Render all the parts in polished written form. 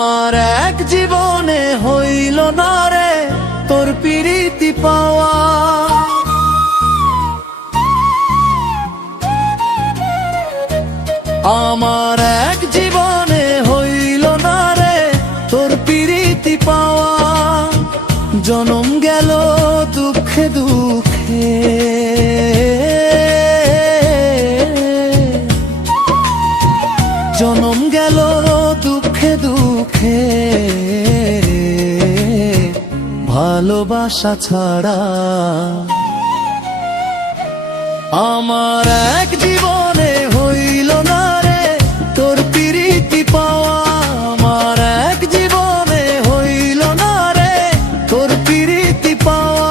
আমার এক জীবনে হইল না রে তোর প্রীতি পাওয়া। আমার এক জীবনে হইল না রে তোর প্রীতি পাওয়া। জনম গেল দুঃখে দুঃখে, জনম গেল দুঃখে দুঃখে, ভালোবাসা ছাড়া। আমার এক জীবনে হইল না রে তোর প্রীতি পাওয়া। আমার এক জীবনে হইল না রে তোর প্রীতি পাওয়া।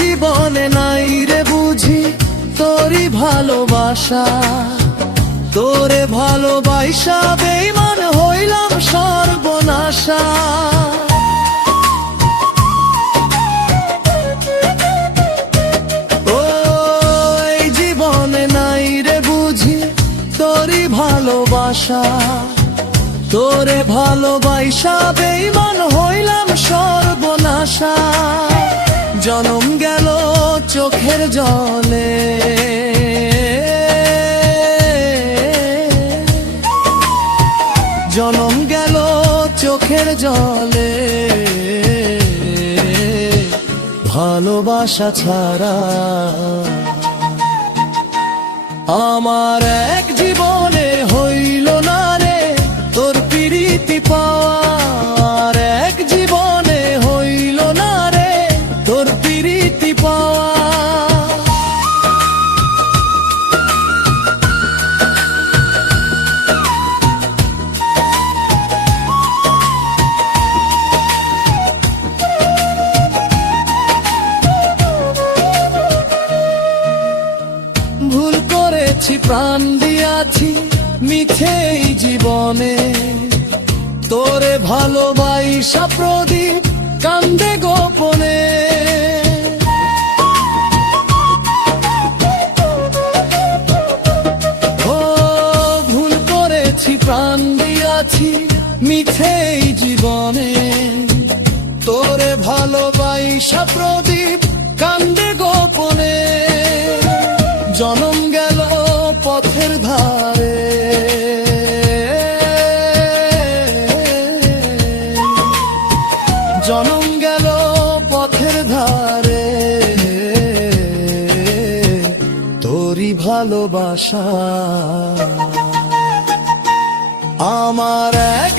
জীবনে নাই রে বুঝি তোরই ভালোবাসা, তোরে ভালোবাসা বেঈমান হইলাম সর্বনাশা। ও এই জীবনে নাই রে বুঝি তোরই ভালোবাসা, তোরে ভালোবাসা বেঈমান হইলাম সর্বনাশা। জনম গেল চোখের জলে, জনম গেল চোখের জলে, ভালোবাসা ছাড়া। আমার এক জীবনে হইল না রে তোর প্রীতি পাওয়া। আর এক জীবনে হইল না রে তোর প্রীতি পাওয়া। ভুল করেছি প্রাণ দিয়াছি মিথ্যেই জীবনে, তোরে ভালোবাসা প্রদীপ কান্দে গোপনে। ও ভুল করেছি প্রাণ দিয়াছি মিথ্যেই জীবনে, তোরে ভালোবাসা প্রদীপ কান্দে গোপনে। জনম গেল পথের ধারে, জনম গেল পথের ধারে, তোরই ভালোবাসা। আমার এক